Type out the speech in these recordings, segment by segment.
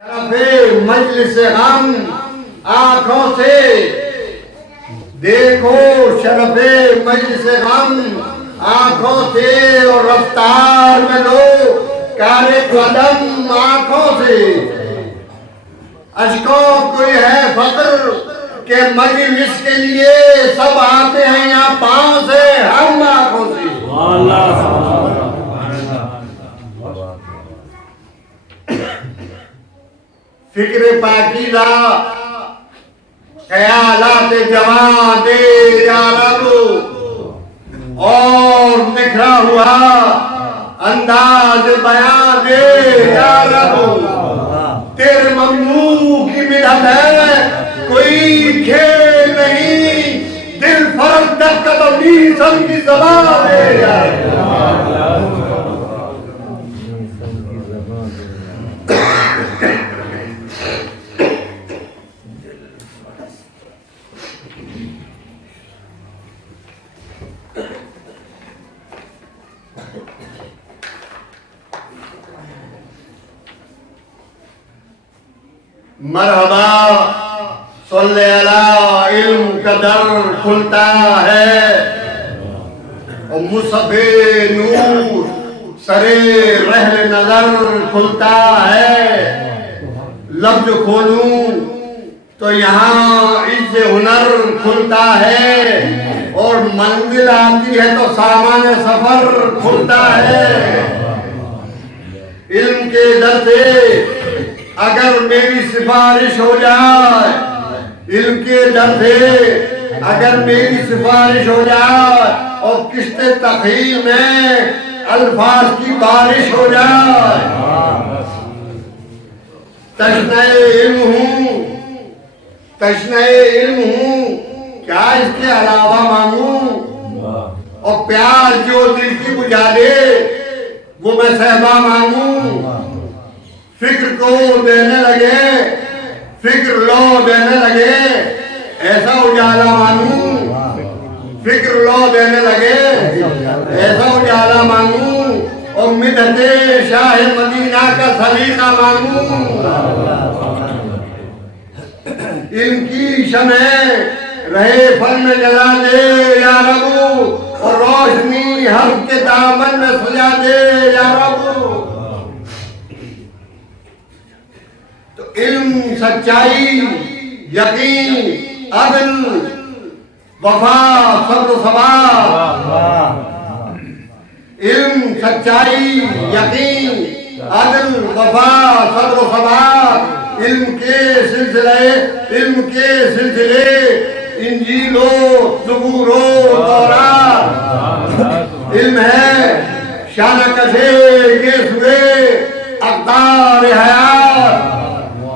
طرف مجلس غم آنکھوں سے دیکھو، شرف مجلس غم آنکھوں سے، اور رفتار میں لو کار قدم آنکھوں سے۔ اشکوں کوئی ہے فقر کہ مجلس کے لیے سب آتے ہیں یہاں پاؤں سے، ہم آنکھوں سے۔ فکر پاکیزہ خیالات جوان دے یا رب، اور نکھرا ہوا انداز بیان دے یا رب۔ تیرے ممنوع کی مدد ہے، کوئی کھیل نہیں، دل فرق دقت و نیسم کی زبان دے یا رب۔ مرحبا صلی اللہ، علم کا در کھلتا ہے اور مصحف نور سرے رحل نظر کھلتا ہے۔ لفظ کھولوں تو یہاں عز ہنر کھلتا ہے، اور منزل آتی ہے تو سامان سفر کھلتا ہے۔ علم کے در سے اگر میری سفارش ہو جائے، علم کے در سے اگر میری سفارش ہو جائے، اور کشت تخیل میں الفاظ کی بارش ہو جائے، تشنہ علم ہوں، تشنہ علم ہوں، کیا اس کے علاوہ مانگوں؟ اور پیار جو دل کی بجھا دے وہ میں صحبہ مانگوں۔ فکر کو دینے لگے، فکر لو دینے لگے، ایسا اجالا مانگوں۔ فکر لو دینے لگے، ایسا اجالا مانگوں، اور مدحت شاہ مدینہ کا سلیقہ مانگوں۔ علم کی شمع رہے فن میں جلا دے یا رب، اور روشنی حق کے دامن میں سجا دے یا رب۔ علم سچائی، یقین، عدل، وفا، صبر و ثبات۔ علم سچائی، یقین، عدل، وفا، صبر و ثبات۔ علم کے سلسلے انجیل و زبور و تورات۔ علم ہے شانہ کشے کے سوئے اقدار حیات،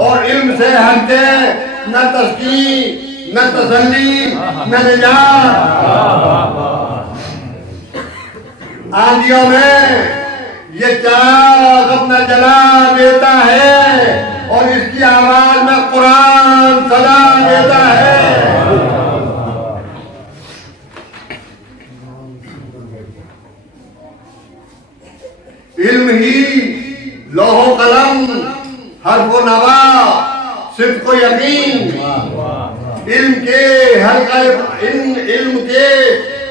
اور علم سے ہٹے نہ تسکین، نہ تسلی، نہ نجات۔ آندھیوں میں یہ چراغ اپنا جلا دیتا ہے، اور اس کی آواز میں قرآن صدا دیتا ہے۔ علم ہی لوح و قلم، حرف و نوا، صدق و یقین۔ علم کے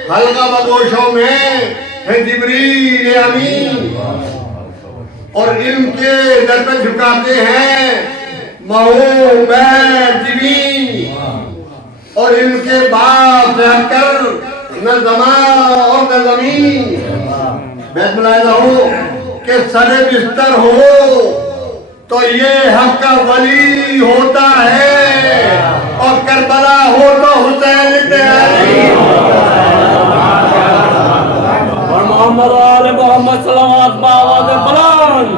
حلقہ بدوشوں میں ہے جبریل امین، اور علم کے در پہ جھکاتے ہیں مہو میں جبین، اور علم کے بعد سے ہٹ کر نہ زمان اور نہ زمین۔ بیت ملاحظہ ہو کہ سر بستر ہو تو یہ حق کا ولی ہوتا ہے، اور کربلا ہو تو حسین ابن علی ہوتا ہے۔ اور محمد آل محمد صلوات بآواز بلند۔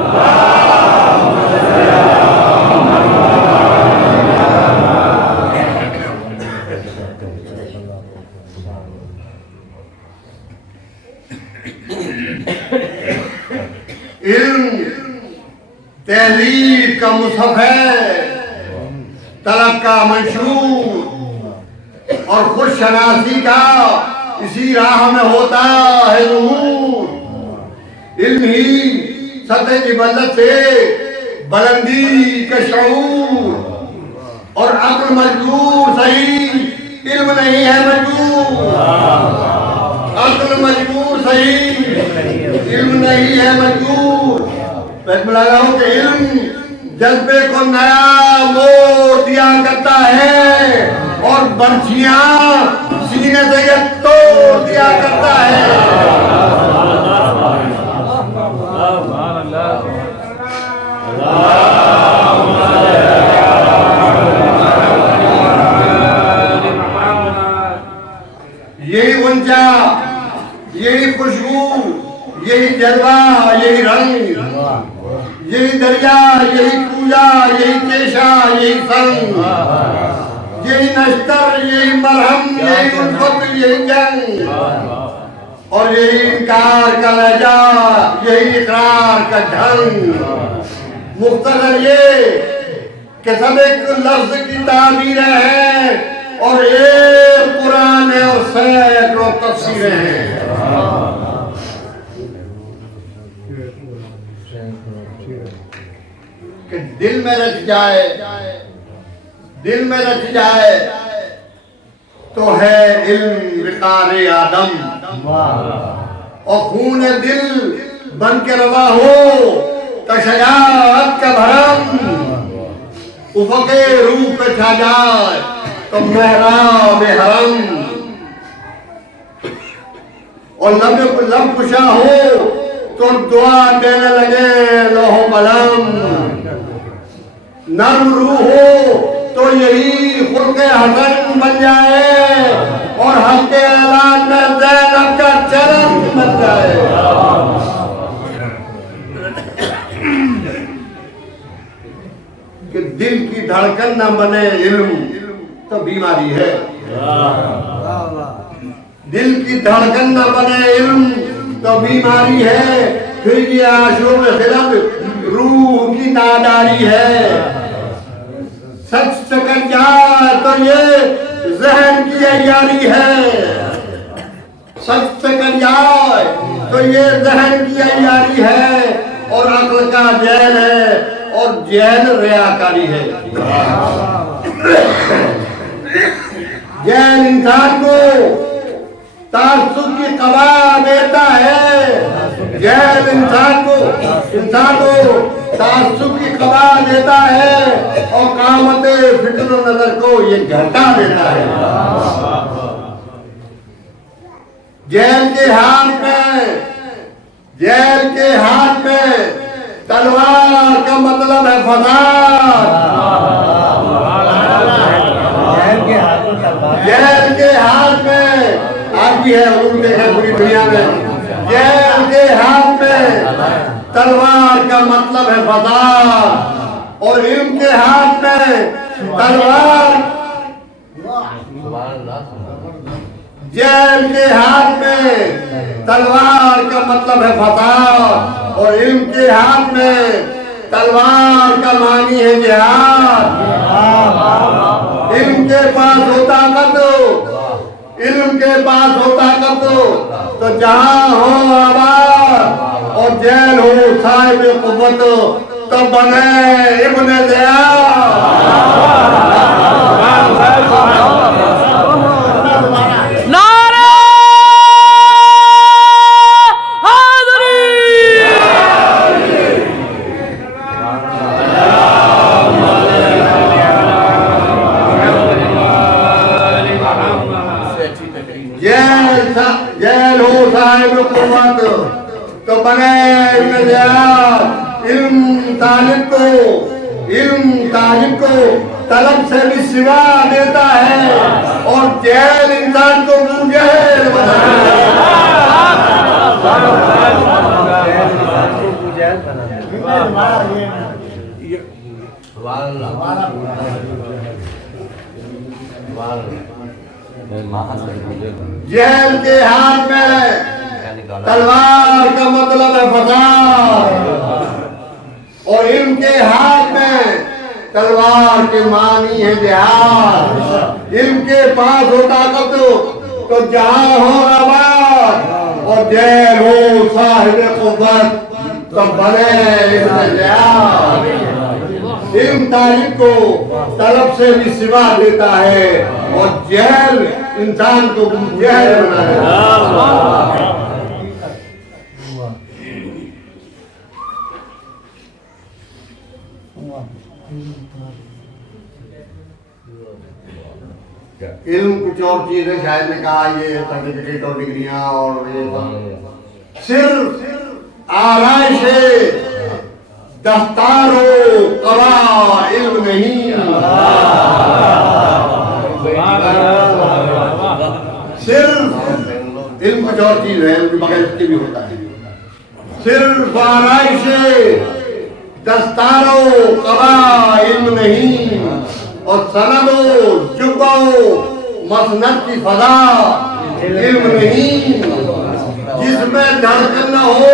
علم تحریر کا مصحف ہے، طلب کا منشور، اور خود شناسی کا اسی راہ میں ہوتا ہے ظہور۔ علم ہی سطح جبلت سے بلندی کا شعور اور عقل مجبور صحیح، علم نہیں ہے مجبور، عقل مجبور صحیح، علم نہیں ہے مجبور۔ میں بلا رہا ہوں کہ علم جذبے کو نیا موڑ دیا کرتا ہے اور برچیاں سینے سے یہ توڑ دیا کرتا ہے۔ یہی غنچہ، یہی خوشبو، یہی جلوہ، یہی رنگ، یہی دریا، یہی کوجا، یہی کیشا، یہی سنگ، یہی نشتر، یہی مرہم، یہی الفت، یہی جنگ، اور یہی انکار کا لہجہ، یہی اقرار کا ڈھنگ۔ مختصر یہ کہ سب ایک لفظ کی تعبیریں ہیں اور ایک قرآن ہے اور سینکڑوں تفسیریں ہیں۔ کہ دل میں رچ جائے، دل میں رچ جائے تو ہے علم وقار آدم، اور خون دل بن کے روا ہو تو شجاعت کا بھرم، افق روح پہ چھا جائے تو محراب حرم، اور لب کشا ہو تو دعا دینے لگے لوح و قلم، نرم روح ہو تو یہی خلق حسن بن جائے اور حق اعلان میں زینب کا چرن بن جائے۔ کہ دل کی دھڑکن نہ بنے علم تو بیماری ہے، دل کی دھڑکن نہ بنے علم تو بیماری ہے، پھر یہ آشوب خرد روح کی ناداری ہے، سچ سکن جائے تو یہ ذہن کی عیاری ہے، سچ سکن جائے تو یہ ذہن کی عیاری ہے، اور عقل کا جیل ہے اور جیل ریاکاری ہے۔ جیل انسان کو تعصب کی قبا دیتا ہے، جیل انسان کو تعصب کی قبا دیتا ہے اور قامت فکر و نظر کو یہ گھٹا دیتا ہے۔ جیل کے ہاتھ میں تلوار کا مطلب ہے فساد، جیل کے ہاتھ میں آج بھی ہے، علوم دیکھیں پوری دنیا میں، جیل کے ہاتھ میں تلوار کا مطلب ہے فساد، اور علم کے ہاتھ میں تلوار، جیل کے ہاتھ میں تلوار کا مطلب ہے فساد، اور علم کے ہاتھ میں تلوار کا معنی ہے جہاد۔ علم کے پاس ہو طاقت، علم کے پاس ہو طاقت تو جہاں ہو آباد، اور جیل ہو صاحب قوت تو بنے ابن زیاد۔ جیل ہو صاحب قوت تو بنے ابن زیاد۔ علم طالب کو طلب سے بھی سوا دیتا ہے، اور جیل انسان کو بوجھل جیل کے ہاتھ میں تلوار کا مطلب ہے فساد، اور علم کے ہاتھ میں تلوار کے معنی ہے جہاد۔ علم کے پاس ہو طاقت تو جہاں ہو آباد، اور جیل ہو صاحب قوت تو بنے ابن زیاد۔ علم طالب کو طلب سے بھی سوا دیتا ہے اور جہل انسان کو جہل بنا دیتا ہے۔ علم کچھ اور چیز ہے، شاید نے کہا یہ سرٹیفکیٹ اور ڈگریاں اور یہ صرف آرائش دستار و قبا علم نہیں، صرف علم کچھ اور چیز ہے، علم بغیر اس کے بھی ہوتا ہے، صرف آرائش دستار و قبا علم نہیں، اور سند و جبہ و مسند کی فضا علم نہیں، جس میں دھڑکن نہ ہو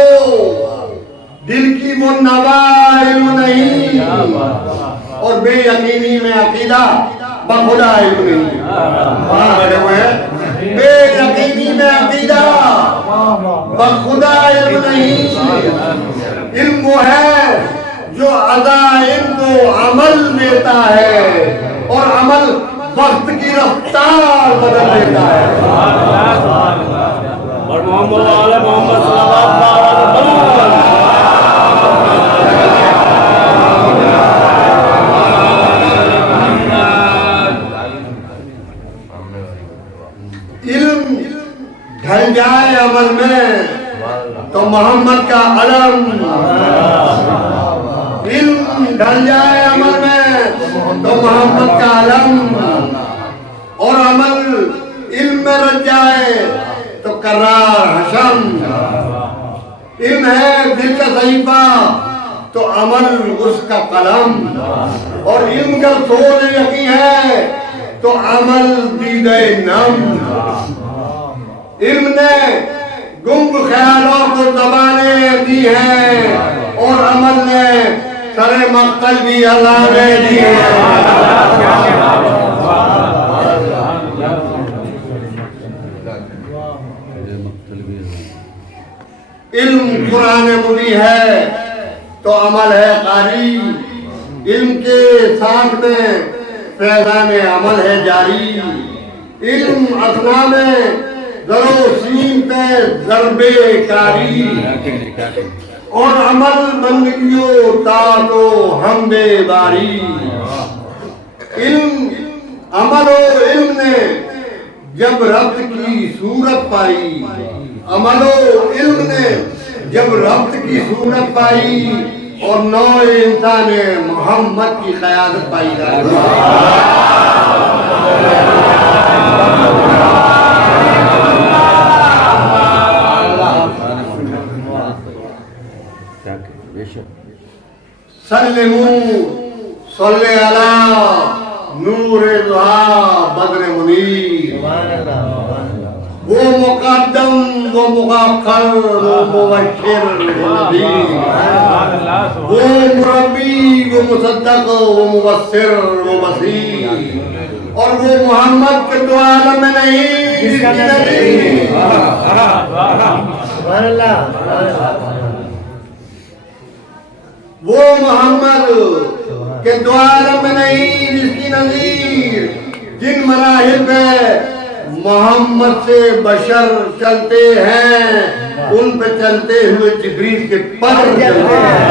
دل کی وہ نوا علم نہیں، اور بے یقینی میں عقیدہ بخدا علم نہیں۔ بیٹھے ہوئے ہیں، بے یقینی میں عقیدہ بخدا علم نہیں۔ علم وہ ہے جو عزائم کو عمل دیتا ہے اور عمل وقت کی رفتار بدل دیتا ہے۔ اور محمد وعلى محمد صلوات اللہ علم ڈھل جائے عمل میں تو محمد کا علم، علم ڈھل جائے عمل میں تو محمد کا علم، اور عمل علم میں رچ جائے تو کرار حشم۔ علم ہے دل کا صحیفہ تو عمل اس کا قلم، اور علم کا سوز یقین ہے تو عمل دیدہ نم۔ علم نے گنگ خیالوں کو زبانیں دی ہیں اور عمل نے سر مقتل بھی علامیں دی ہیں۔ علم قرآن مبی ہے تو عمل ہے قاری، علم کے ساتھ میں فیضان عمل ہے جاری، علم اثنا میں ذر و سین پہ ضرب کاری، اور عمل بندگیوں طاعت و حمد باری۔ علم عمل و علم نے جب ربط کی صورت پائی، عمل و علم نے جب ربط کی صورت پائی، اور نو انسان محمد کی قیادت پائی جائے۔ سلموا صلی علی نور ضحیٰ بدر منیر، وہ مقدم وہ مؤخر وہ مبشر وہ نذیر، وہ مربی وہ مصدق وہ مبصر وہ بصیر، اور وہ محمد کے دو عالم میں نہیں جس کی نظیر۔ وہ محمد کے دو عالم میں نہیں جس کی نظیر، جن مراحل پہ محمد سے بشر چلتے ہیں ان پہ چلتے ہوئے جبریل کے پر چلتے ہیں۔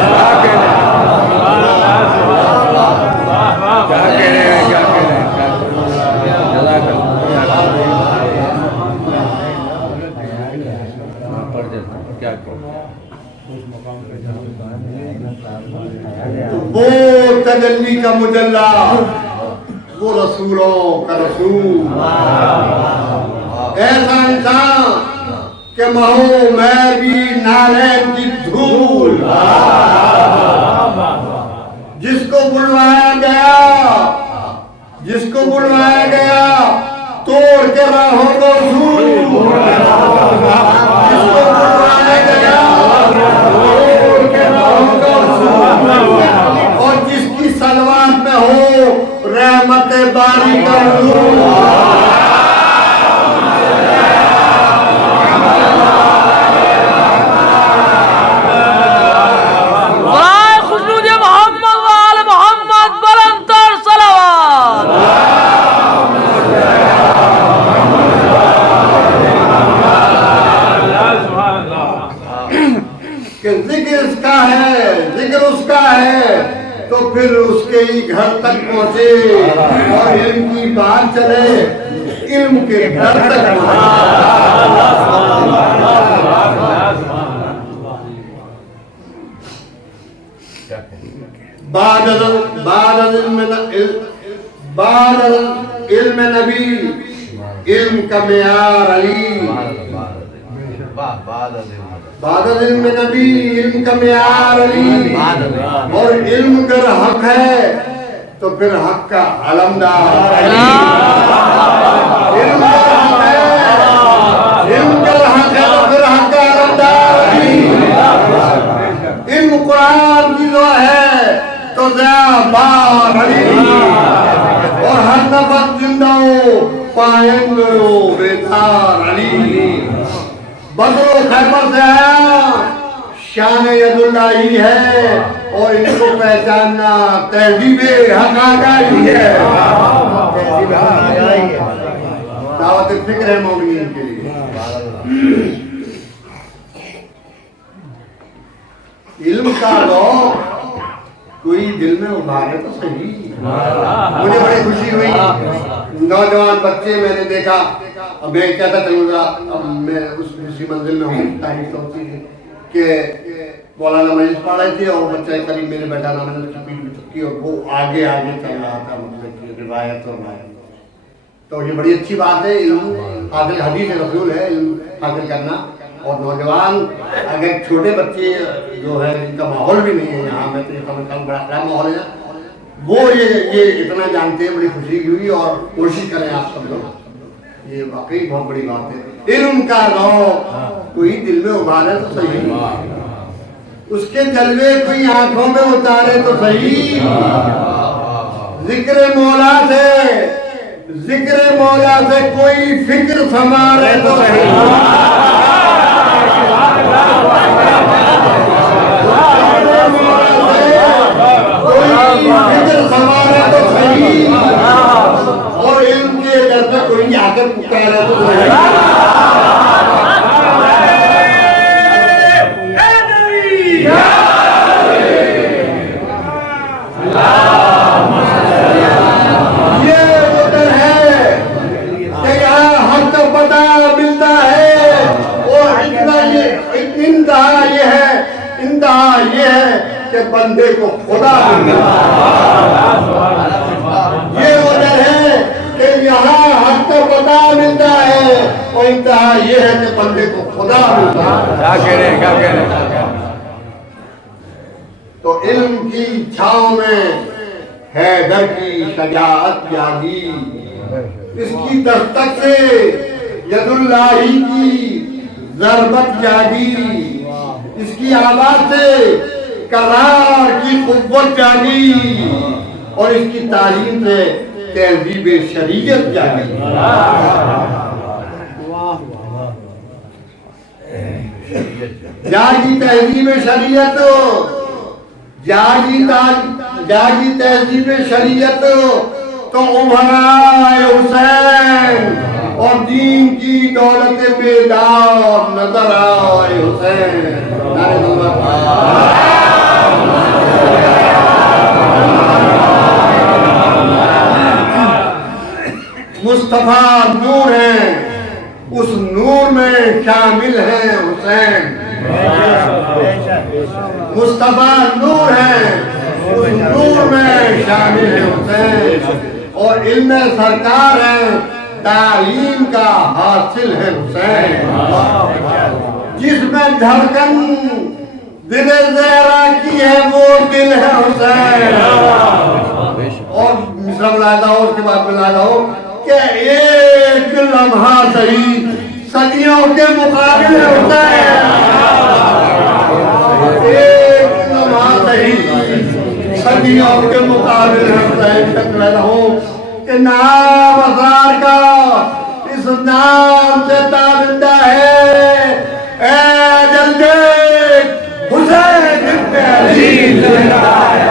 وہ تجلی کا مجلہ، وہ رسولوں کا رسول، ایسا انسان کہ مہو میں بھی نالین کی دھول، جس کو بلوایا گیا جس کو بلوایا گیا توڑ کے راہوں کو دھول، جس کو بلوایا گیا توڑ کے راہوں کو دھول، اور جس کی سلوات میں ہو رحمت باری کا نور۔ خشنود محمد وآل محمد اس کے ہی گھر تک پہنچے اور علم کی بات چلے علم کے گھر تک بعد علم نبی علم کا معیار علی بعد علم نبی علم کا معیار علی اور علم اگر حق ہے تو پھر حق کا علمدار علی علم اگر حق ہے علم اگر حق ہے تو پھر حق کا علمدار علی علم قرآن کی جو ہے تو زیادہ علی اور ہر نفس زندہ ہو پائیں گے بیدار علی بدر و خیبر سے آیا شان ید اللہ ہی ہے اور ان کو پہچاننا تہذیب حق آگاہی ہے دعوت فکر ہے مومنین کے لیے علم کا لوگ کوئی دل میں ابھارے تو صحیح مجھے بڑی خوشی ہوئی نوجوان بچے میں نے دیکھا اب میں کہتا چلوں گا اب میں اسی منزل میں ہوں تاریخ تو ہوتی ہے کہ مولانا مجلس پڑھ رہی تھی اور بچہ قریب میرے بیٹا نام نے اس کی پیٹ میں چکی اور وہ آگے آگے چل رہا تھا مطلب کہ روایت اور تو یہ بڑی اچھی بات ہے علم حاصل حدیث رسول ہے علم حاصل کرنا اور نوجوان اگر چھوٹے بچے جو ہے جن کا ماحول بھی نہیں ہے یہاں میں تو یہ سمجھتا ہوں بڑا خراب ماحول ہے وہ یہ اتنا جانتے ہیں بڑی خوشی کی ہوئی اور کوشش کریں آپ سب لوگ یہ واقعی بہت بڑی بات ہے علم کا ذوق کوئی دل میں ابھارے تو صحیح اس کے جلوے کوئی آنکھوں میں اتارے تو صحیح ذکر مولا سے کوئی فکر سنوارے تو صحیح فکر سنوارے تو صحیح اور علم کے در پہ کوئی آ کر پکارے تو صحیح یہ ہے کہ بندے کو خدا ملتا یہ وجہ ہے کہ یہاں حق کو پتا ملتا ہے اور انتہا یہ ہے کہ بندے کو خدا ملتا ہے تو علم کی چھاؤں میں حیدر کی شجاعت جاگی اس کی دستک سے ید اللہ کی ضربت جاگی اس کی آواز سے قرار کی قوت جاگی اور اس کی تعلیم سے تہذیب شریعت جاگی جاگی تہذیب شریعت جاگی تہذیب شریعت تو عمرائے حسین اور دین کی دولت بیدار نظر آئے حسین مصطفیٰ نور ہیں اس نور میں شامل ہیں حسین مصطفیٰ نور ہیں اس نور میں شامل ہیں حسین اور علم سرکار ہیں تعلیم کا حاصل ہے حسین جس میں دھڑکن دل زہرا کی ہے وہ دل ہے حسین اور مصرع ملاحظہ ہو اس کے بعد ملاحظہ ہو کہ ایک لمحہ صحیح صدیوں کے مقابل ہے حسین ایک لمحہ صحیح صدیوں کے مقابل ہے حسین ملاحظہ ہو کہ نام ازار کا اس نام سے تابندہ ہے اے جلدے حسین ابن علی زندہ ہے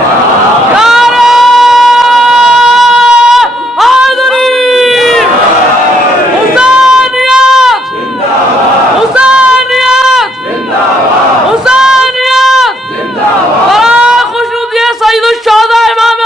خوش امام